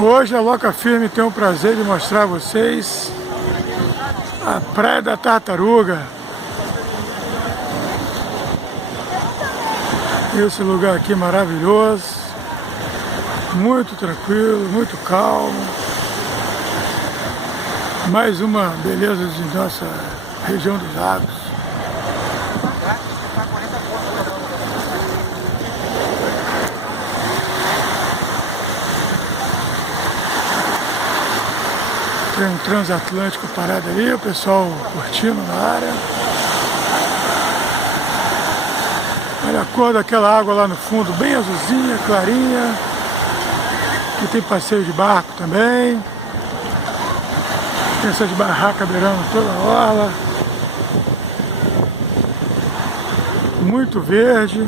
Hoje a Loca Firme tem o prazer de mostrar a vocês a Praia da Tartaruga. Esse lugar aqui maravilhoso, muito tranquilo, muito calmo. Mais uma beleza de nossa região dos lagos. Tem um transatlântico parado ali, o pessoal curtindo na área. Olha a cor daquela água lá no fundo, bem azulzinha, clarinha. Aqui tem passeio de barco também. Tem essas barracas beirando toda a orla. Muito verde.